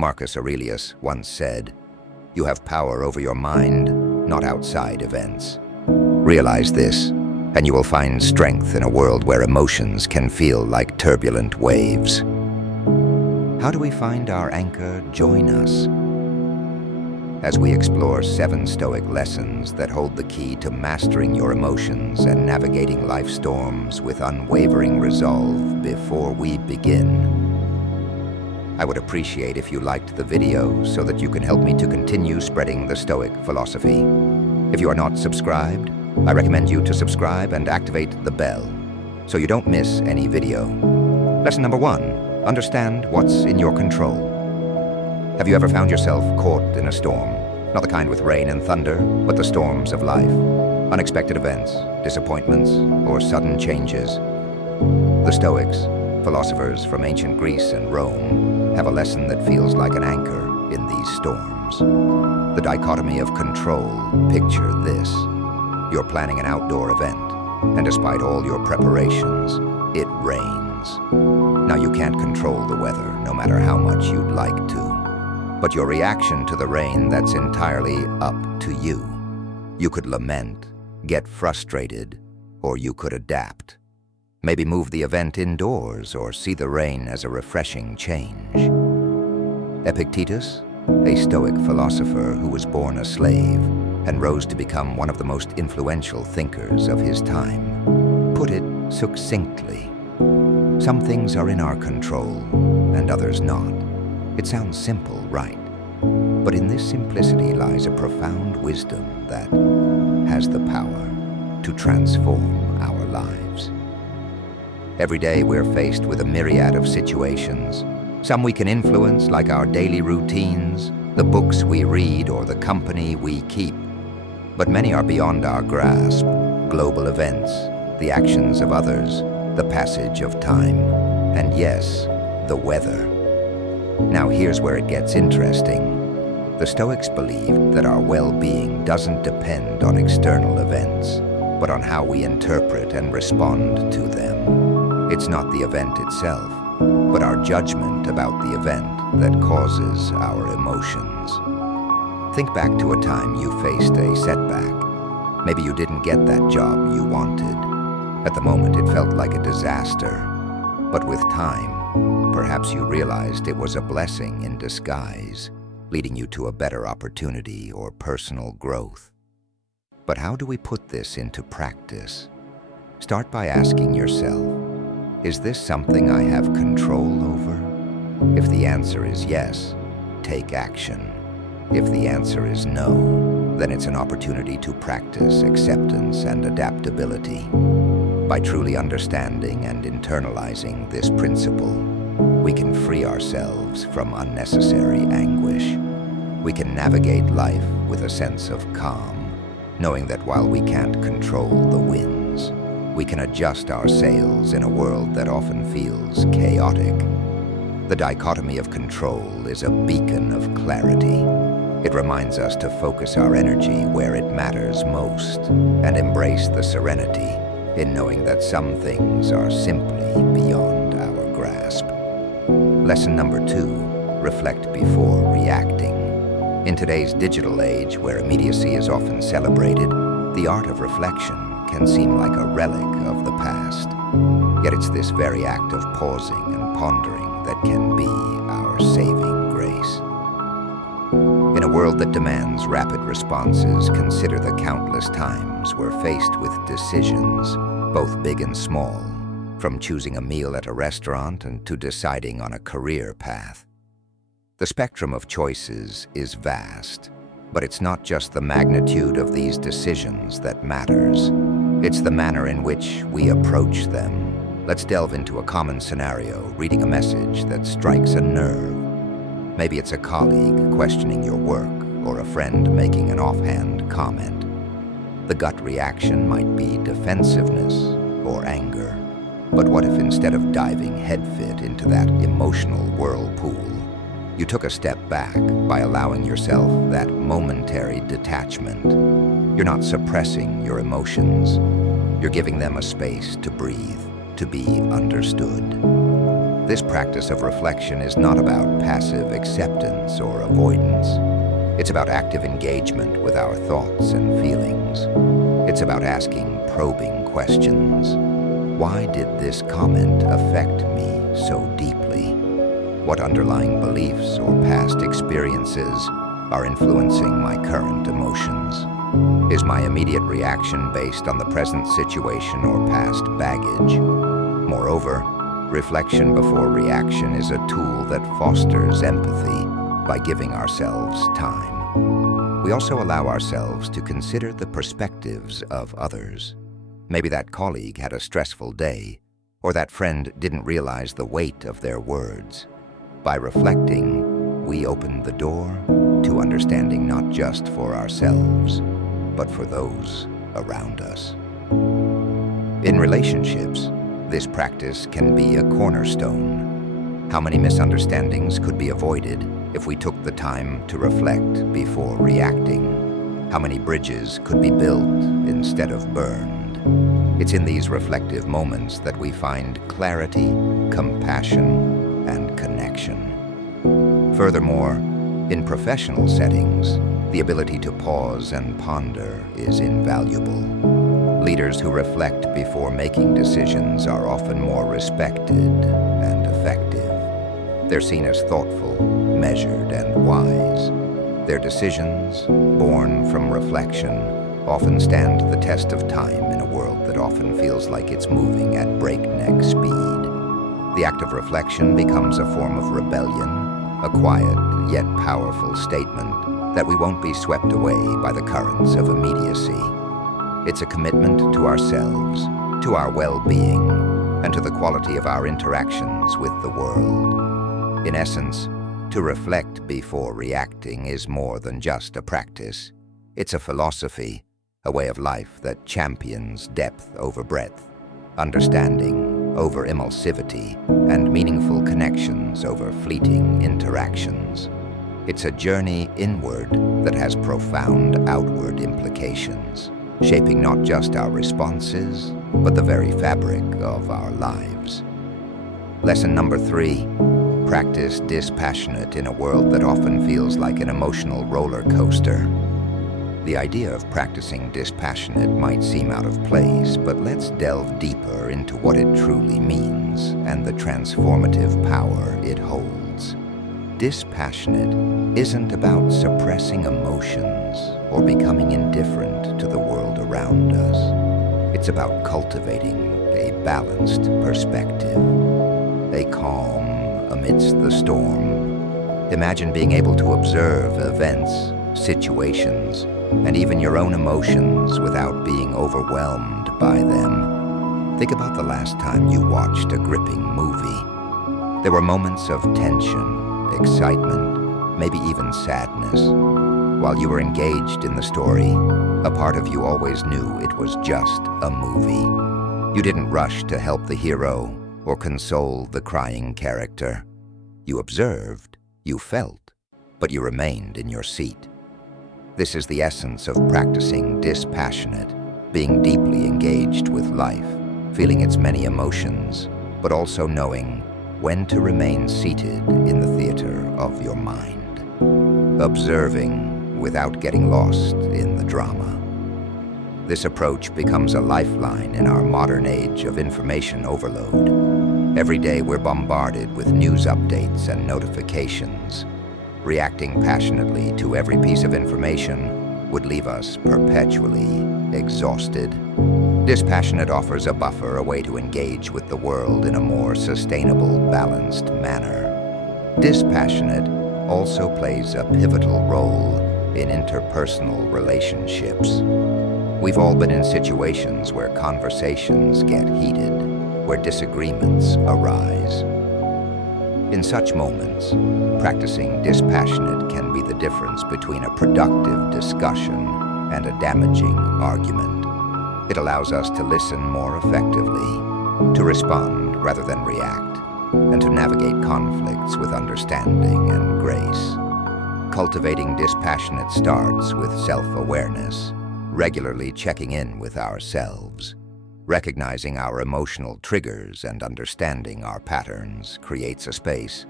Marcus Aurelius once said, "You have power over your mind, not outside events." Realize this, and you will find strength in a world where emotions can feel like turbulent waves. How do we find our anchor? Join us as we explore 7 Stoic lessons that hold the key to mastering your emotions and navigating life's storms with unwavering resolve. Before we begin, I would appreciate if you liked the video so that you can help me to continue spreading the Stoic philosophy. If you are not subscribed, I recommend you to subscribe and activate the bell so you don't miss any video. Lesson number 1, understand what's in your control. Have you ever found yourself caught in a storm? Not the kind with rain and thunder, but the storms of life. Unexpected events, disappointments, or sudden changes. The Stoics, philosophers from ancient Greece and Rome, have a lesson that feels like an anchor in these storms. The dichotomy of control. Picture this. You're planning an outdoor event, and despite all your preparations, it rains. Now you can't control the weather, no matter how much you'd like to. But your reaction to the rain, that's entirely up to you. You could lament, get frustrated, or you could adapt. Maybe move the event indoors or see the rain as a refreshing change. Epictetus, a Stoic philosopher who was born a slave and rose to become one of the most influential thinkers of his time, put it succinctly. Some things are in our control and others not. It sounds simple, right? But in this simplicity lies a profound wisdom that has the power to transform our lives. Every day we're faced with a myriad of situations. Some we can influence, like our daily routines, the books we read, or the company we keep. But many are beyond our grasp. Global events, the actions of others, the passage of time, and yes, the weather. Now here's where it gets interesting. The Stoics believed that our well-being doesn't depend on external events, but on how we interpret and respond to them. It's not the event itself, but our judgment about the event that causes our emotions. Think back to a time you faced a setback. Maybe you didn't get that job you wanted. At the moment it felt like a disaster, but with time, perhaps you realized it was a blessing in disguise, leading you to a better opportunity or personal growth. But how do we put this into practice? Start by asking yourself, is this something I have control over? If the answer is yes, take action. If the answer is no, then it's an opportunity to practice acceptance and adaptability. By truly understanding and internalizing this principle, we can free ourselves from unnecessary anguish. We can navigate life with a sense of calm, knowing that while we can't control the winds, we can adjust our sails in a world that often feels chaotic. The dichotomy of control is a beacon of clarity. It reminds us to focus our energy where it matters most and embrace the serenity in knowing that some things are simply beyond our grasp. Lesson number 2, reflect before reacting. In today's digital age, where immediacy is often celebrated, the art of reflection can seem like a relic of the past. Yet it's this very act of pausing and pondering that can be our saving grace. In a world that demands rapid responses, consider the countless times we're faced with decisions, both big and small, from choosing a meal at a restaurant and to deciding on a career path. The spectrum of choices is vast, but it's not just the magnitude of these decisions that matters. It's the manner in which we approach them. Let's delve into a common scenario, reading a message that strikes a nerve. Maybe it's a colleague questioning your work or a friend making an offhand comment. The gut reaction might be defensiveness or anger. But what if instead of diving headfit into that emotional whirlpool, you took a step back by allowing yourself that momentary detachment? You're not suppressing your emotions. You're giving them a space to breathe, to be understood. This practice of reflection is not about passive acceptance or avoidance. It's about active engagement with our thoughts and feelings. It's about asking probing questions. Why did this comment affect me so deeply? What underlying beliefs or past experiences are influencing my current emotions? Is my immediate reaction based on the present situation or past baggage? Moreover, reflection before reaction is a tool that fosters empathy by giving ourselves time. We also allow ourselves to consider the perspectives of others. Maybe that colleague had a stressful day, or that friend didn't realize the weight of their words. By reflecting, we open the door to understanding not just for ourselves, but for those around us. In relationships, this practice can be a cornerstone. How many misunderstandings could be avoided if we took the time to reflect before reacting? How many bridges could be built instead of burned? It's in these reflective moments that we find clarity, compassion, and connection. Furthermore, in professional settings, the ability to pause and ponder is invaluable. Leaders who reflect before making decisions are often more respected and effective. They're seen as thoughtful, measured, and wise. Their decisions, born from reflection, often stand the test of time in a world that often feels like it's moving at breakneck speed. The act of reflection becomes a form of rebellion, a quiet yet powerful statement that we won't be swept away by the currents of immediacy. It's a commitment to ourselves, to our well-being, and to the quality of our interactions with the world. In essence, to reflect before reacting is more than just a practice. It's a philosophy, a way of life that champions depth over breadth, understanding over impulsivity, and meaningful connections over fleeting interactions. It's a journey inward that has profound outward implications, shaping not just our responses, but the very fabric of our lives. Lesson number 3, practice dispassionate in a world that often feels like an emotional roller coaster. The idea of practicing dispassionate might seem out of place, but let's delve deeper into what it truly means and the transformative power it holds. Dispassionate isn't about suppressing emotions or becoming indifferent to the world around us. It's about cultivating a balanced perspective, a calm amidst the storm. Imagine being able to observe events, situations, and even your own emotions without being overwhelmed by them. Think about the last time you watched a gripping movie. There were moments of tension, excitement, maybe even sadness. While you were engaged in the story, a part of you always knew it was just a movie. You didn't rush to help the hero or console the crying character. You observed, you felt, but you remained in your seat. This is the essence of practicing dispassionate, being deeply engaged with life, feeling its many emotions, but also knowing when to remain seated in the theater of your mind, observing without getting lost in the drama. This approach becomes a lifeline in our modern age of information overload. Every day we're bombarded with news updates and notifications. Reacting passionately to every piece of information would leave us perpetually exhausted. Dispassionate offers a buffer, a way to engage with the world in a more sustainable, balanced manner. Dispassionate also plays a pivotal role in interpersonal relationships. We've all been in situations where conversations get heated, where disagreements arise. In such moments, practicing dispassionate can be the difference between a productive discussion and a damaging argument. It allows us to listen more effectively, to respond rather than react, and to navigate conflicts with understanding and grace. Cultivating dispassionate starts with self-awareness, regularly checking in with ourselves. Recognizing our emotional triggers and understanding our patterns creates a space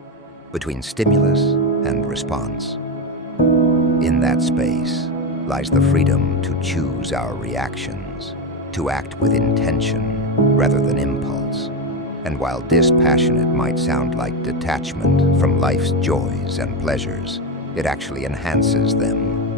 between stimulus and response. In that space lies the freedom to choose our reactions, to act with intention rather than impulse. And while dispassionate might sound like detachment from life's joys and pleasures, it actually enhances them.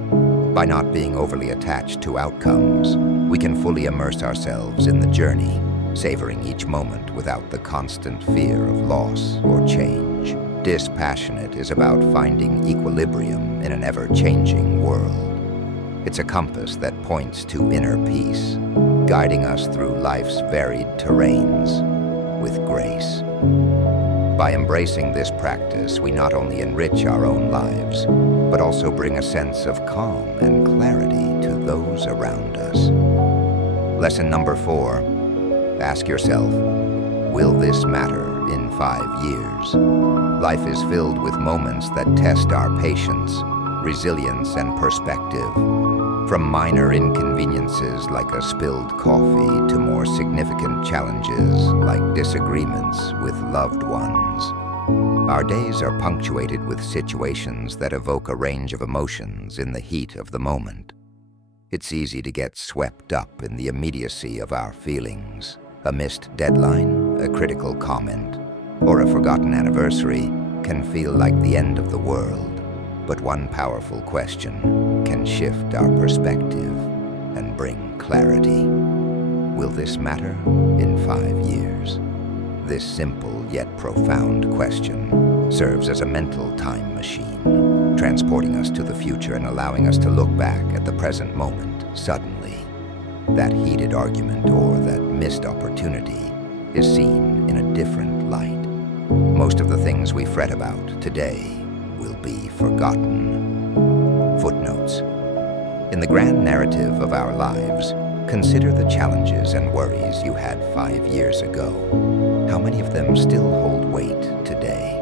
By not being overly attached to outcomes, we can fully immerse ourselves in the journey, savoring each moment without the constant fear of loss or change. Dispassionate is about finding equilibrium in an ever-changing world. It's a compass that points to inner peace, guiding us through life's varied terrains with grace. By embracing this practice, we not only enrich our own lives, but also bring a sense of calm and clarity to those around us. Lesson number 4, ask yourself, will this matter in 5 years? Life is filled with moments that test our patience, resilience, and perspective. From minor inconveniences like a spilled coffee to more significant challenges like disagreements with loved ones. Our days are punctuated with situations that evoke a range of emotions in the heat of the moment. It's easy to get swept up in the immediacy of our feelings. A missed deadline, a critical comment, or a forgotten anniversary can feel like the end of the world. But one powerful question can shift our perspective and bring clarity. Will this matter in 5 years? This simple yet profound question serves as a mental time machine, transporting us to the future and allowing us to look back at the present moment. Suddenly, that heated argument or that missed opportunity is seen in a different light. Most of the things we fret about today will be forgotten. Footnotes. In the grand narrative of our lives, consider the challenges and worries you had 5 years ago. How many of them still hold weight today?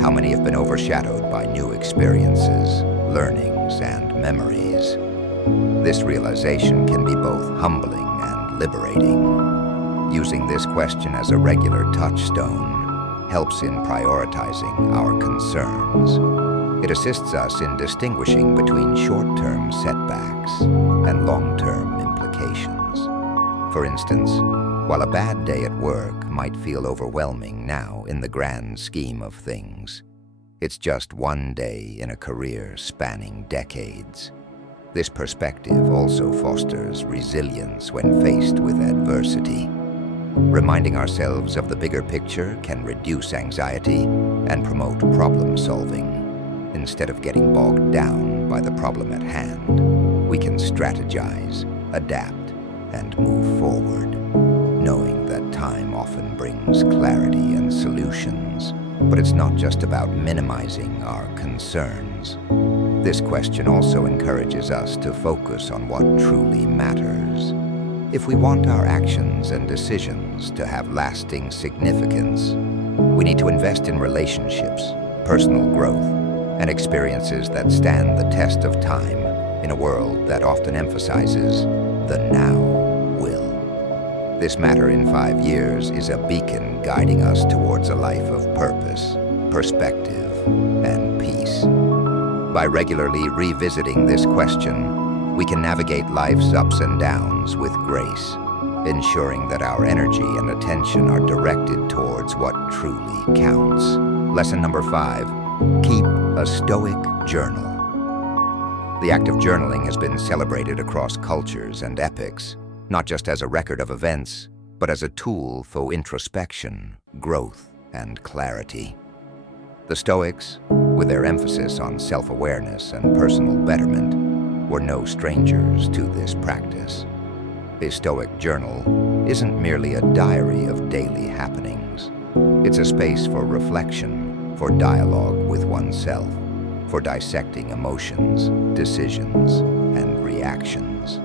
How many have been overshadowed by new experiences, learnings, and memories? This realization can be both humbling and liberating. Using this question as a regular touchstone helps in prioritizing our concerns. It assists us in distinguishing between short-term setbacks and long-term implications. For instance, while a bad day at work might feel overwhelming now in the grand scheme of things, it's just one day in a career spanning decades. This perspective also fosters resilience when faced with adversity. Reminding ourselves of the bigger picture can reduce anxiety and promote problem solving. Instead of getting bogged down by the problem at hand, we can strategize, adapt, and move forward, knowing that time often brings clarity and solutions. But it's not just about minimizing our concerns. This question also encourages us to focus on what truly matters. If we want our actions and decisions to have lasting significance, we need to invest in relationships, personal growth, and experiences that stand the test of time in a world that often emphasizes the now will. This matter in 5 years is a beacon guiding us towards a life of purpose, perspective, and peace. By regularly revisiting this question, we can navigate life's ups and downs with grace, ensuring that our energy and attention are directed towards what truly counts. Lesson number 5, keep a Stoic journal. The act of journaling has been celebrated across cultures and epochs, not just as a record of events, but as a tool for introspection, growth, and clarity. The Stoics, with their emphasis on self-awareness and personal betterment, were no strangers to this practice. A Stoic journal isn't merely a diary of daily happenings. It's a space for reflection, for dialogue with oneself, for dissecting emotions, decisions, and reactions.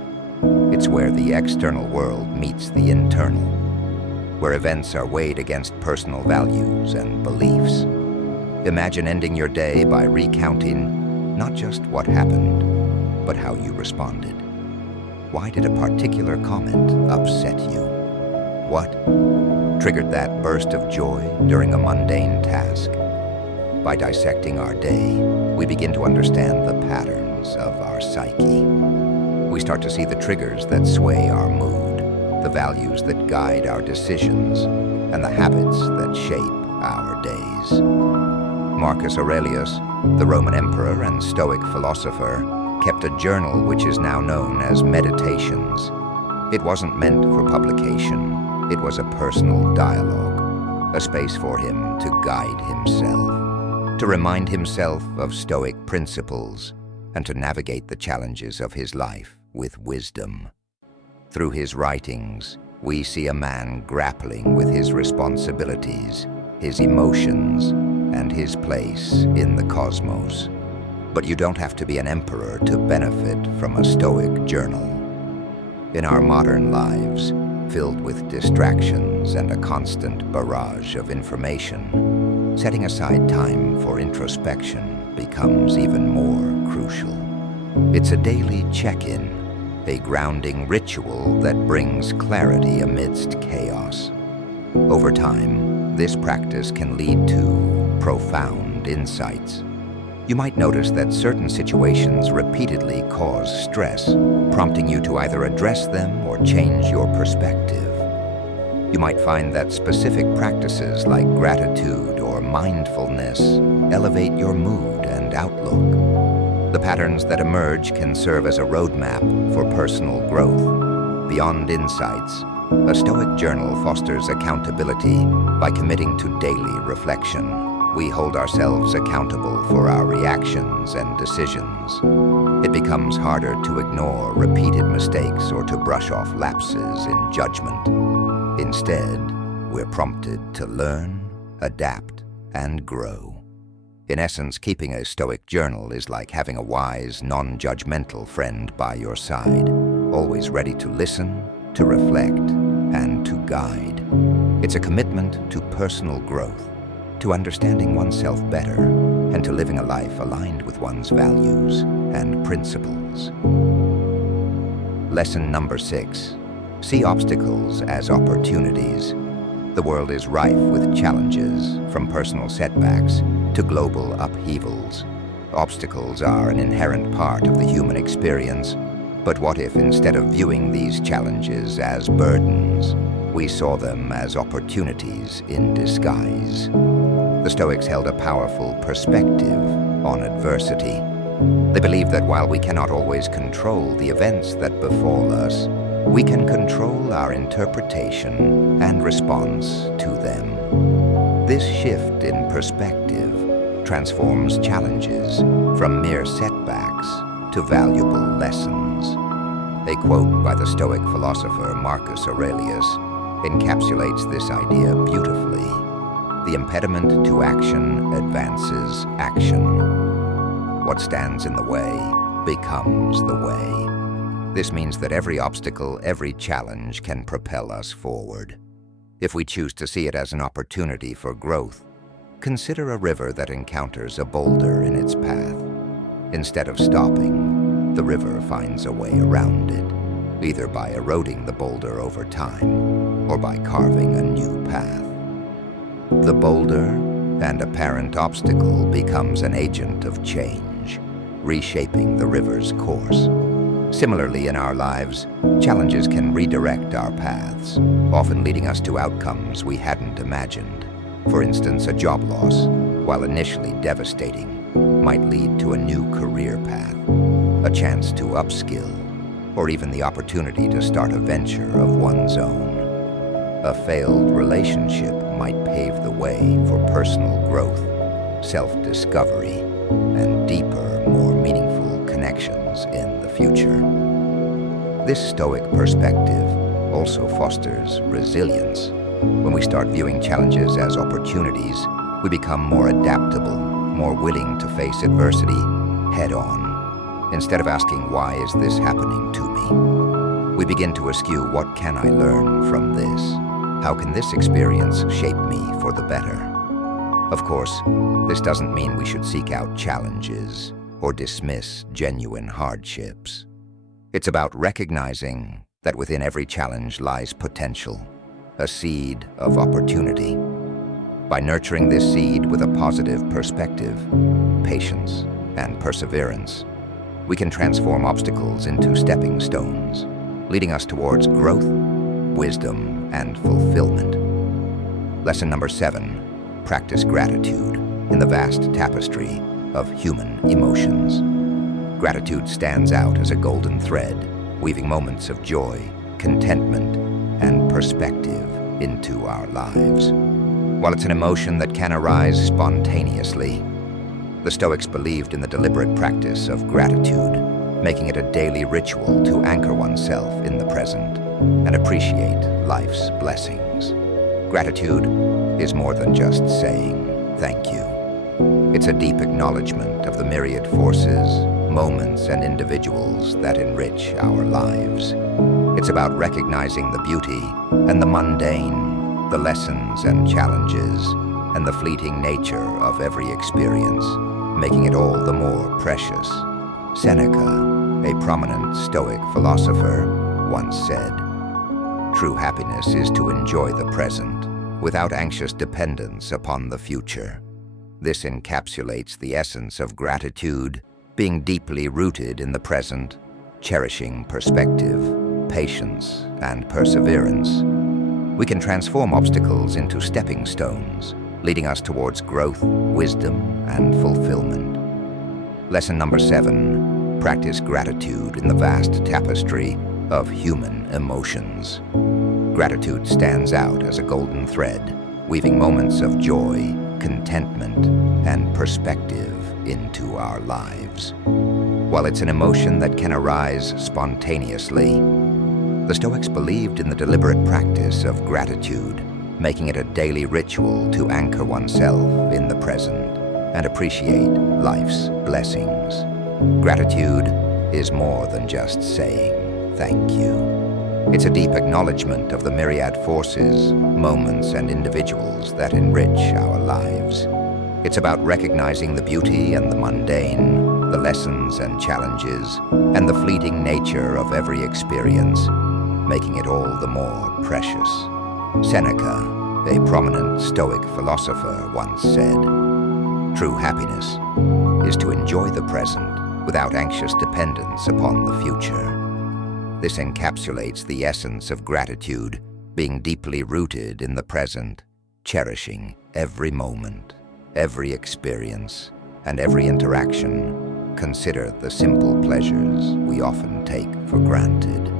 It's where the external world meets the internal, where events are weighed against personal values and beliefs. Imagine ending your day by recounting not just what happened, but how you responded. Why did a particular comment upset you? What triggered that burst of joy during a mundane task? By dissecting our day, we begin to understand the patterns of our psyche. We start to see the triggers that sway our mood, the values that guide our decisions, and the habits that shape our days. Marcus Aurelius, the Roman emperor and Stoic philosopher, kept a journal which is now known as Meditations. It wasn't meant for publication. It was a personal dialogue, a space for him to guide himself, to remind himself of Stoic principles, and to navigate the challenges of his life with wisdom. Through his writings, we see a man grappling with his responsibilities, his emotions, and his place in the cosmos. But you don't have to be an emperor to benefit from a Stoic journal. In our modern lives, filled with distractions and a constant barrage of information, setting aside time for introspection becomes even more crucial. It's a daily check-in, a grounding ritual that brings clarity amidst chaos. Over time, this practice can lead to profound insights. You might notice that certain situations repeatedly cause stress, prompting you to either address them or change your perspective. You might find that specific practices like gratitude or mindfulness elevate your mood and outlook. The patterns that emerge can serve as a roadmap for personal growth. Beyond insights, a Stoic journal fosters accountability by committing to daily reflection. We hold ourselves accountable for our reactions and decisions. It becomes harder to ignore repeated mistakes or to brush off lapses in judgment. Instead, we're prompted to learn, adapt, and grow. In essence, keeping a Stoic journal is like having a wise, non-judgmental friend by your side, always ready to listen, to reflect, and to guide. It's a commitment to personal growth, to understanding oneself better, and to living a life aligned with one's values and principles. Lesson number 6. See obstacles as opportunities. The world is rife with challenges, from personal setbacks to global upheavals. Obstacles are an inherent part of the human experience, but what if instead of viewing these challenges as burdens, we saw them as opportunities in disguise? The Stoics held a powerful perspective on adversity. They believed that while we cannot always control the events that befall us, we can control our interpretation and response to them. This shift in perspective transforms challenges from mere setbacks to valuable lessons. A quote by the Stoic philosopher Marcus Aurelius encapsulates this idea beautifully. The impediment to action advances action. What stands in the way becomes the way. This means that every obstacle, every challenge can propel us forward. If we choose to see it as an opportunity for growth, consider a river that encounters a boulder in its path. Instead of stopping, the river finds a way around it, either by eroding the boulder over time or by carving a new path. The boulder and apparent obstacle becomes an agent of change, reshaping the river's course. Similarly, in our lives, challenges can redirect our paths, often leading us to outcomes we hadn't imagined. For instance, a job loss, while initially devastating, might lead to a new career path, a chance to upskill, or even the opportunity to start a venture of one's own. A failed relationship might pave the way for personal growth, self-discovery, and deeper, more meaningful connections in the future. This Stoic perspective also fosters resilience. When we start viewing challenges as opportunities, we become more adaptable, more willing to face adversity head-on. Instead of asking, "Why is this happening to me?" we begin to eschew, "What can I learn from this? How can this experience shape me for the better?" Of course, this doesn't mean we should seek out challenges or dismiss genuine hardships. It's about recognizing that within every challenge lies potential, a seed of opportunity. By nurturing this seed with a positive perspective, patience, and perseverance, we can transform obstacles into stepping stones, leading us towards growth, wisdom, and fulfillment. Lesson number 7, practice gratitude in the vast tapestry of human emotions. Gratitude stands out as a golden thread, weaving moments of joy, contentment, and perspective into our lives. While it's an emotion that can arise spontaneously, the Stoics believed in the deliberate practice of gratitude, making it a daily ritual to anchor oneself in the present and appreciate life's blessings. Gratitude is more than just saying thank you. It's a deep acknowledgement of the myriad forces, moments, and individuals that enrich our lives. It's about recognizing the beauty and the mundane, the lessons and challenges, and the fleeting nature of every experience, making it all the more precious. Seneca, a prominent Stoic philosopher, once said, "True happiness is to enjoy the present, without anxious dependence upon the future." This encapsulates the essence of gratitude, being deeply rooted in the present, cherishing perspective, patience, and perseverance. We can transform obstacles into stepping stones, leading us towards growth, wisdom, and fulfillment. Lesson number 7, practice gratitude in the vast tapestry of human emotions. Gratitude stands out as a golden thread, weaving moments of joy, contentment, and perspective into our lives. While it's an emotion that can arise spontaneously, the Stoics believed in the deliberate practice of gratitude, making it a daily ritual to anchor oneself in the present and appreciate life's blessings. Gratitude is more than just saying thank you. It's a deep acknowledgement of the myriad forces, moments, and individuals that enrich our lives. It's about recognizing the beauty and the mundane, the lessons and challenges, and the fleeting nature of every experience, making it all the more precious. Seneca, a prominent Stoic philosopher, once said, "True happiness is to enjoy the present without anxious dependence upon the future." This encapsulates the essence of gratitude, being deeply rooted in the present, cherishing every moment, every experience, and every interaction. Consider the simple pleasures we often take for granted.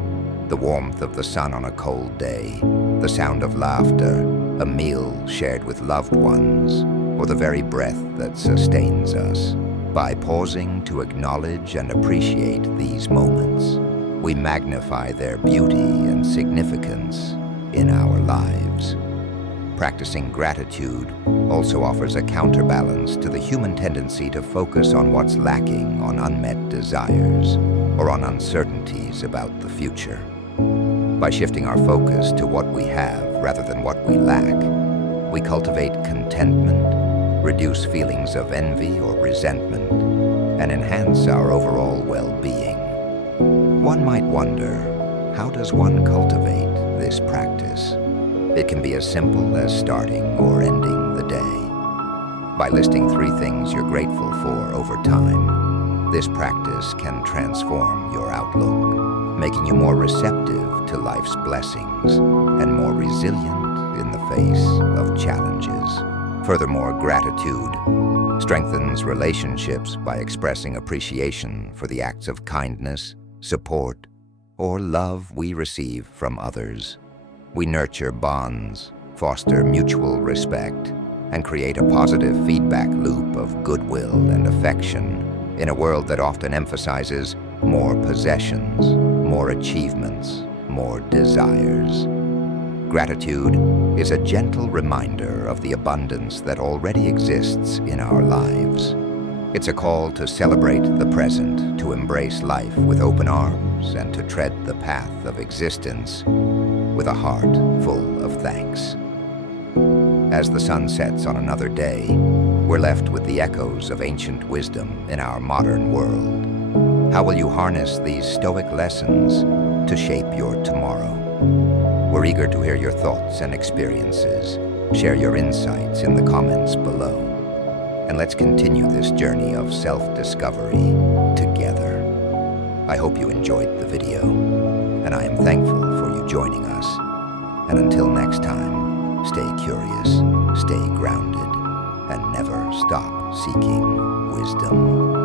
The warmth of the sun on a cold day, the sound of laughter, a meal shared with loved ones, or the very breath that sustains us. By pausing to acknowledge and appreciate these moments, we magnify their beauty and significance in our lives. Practicing gratitude also offers a counterbalance to the human tendency to focus on what's lacking, on unmet desires, or on uncertainties about the future. By shifting our focus to what we have rather than what we lack, we cultivate contentment, reduce feelings of envy or resentment, and enhance our overall well-being. One might wonder, how does one cultivate this practice? It can be as simple as starting or ending the day. By listing 3 things you're grateful for over time, this practice can transform your outlook, making you more receptive to life's blessings and more resilient in the face of challenges. Furthermore, gratitude strengthens relationships by expressing appreciation for the acts of kindness, support, or love we receive from others. We nurture bonds, foster mutual respect, and create a positive feedback loop of goodwill and affection in a world that often emphasizes more possessions, more achievements, more desires. Gratitude is a gentle reminder of the abundance that already exists in our lives. It's a call to celebrate the present, to embrace life with open arms, and to tread the path of existence with a heart full of thanks. As the sun sets on another day, we're left with the echoes of ancient wisdom in our modern world. How will you harness these Stoic lessons to shape your tomorrow? We're eager to hear your thoughts and experiences. Share your insights in the comments below. And let's continue this journey of self-discovery together. I hope you enjoyed the video, and I am thankful for you joining us. And until next time, stay curious, stay grounded, and never stop seeking wisdom.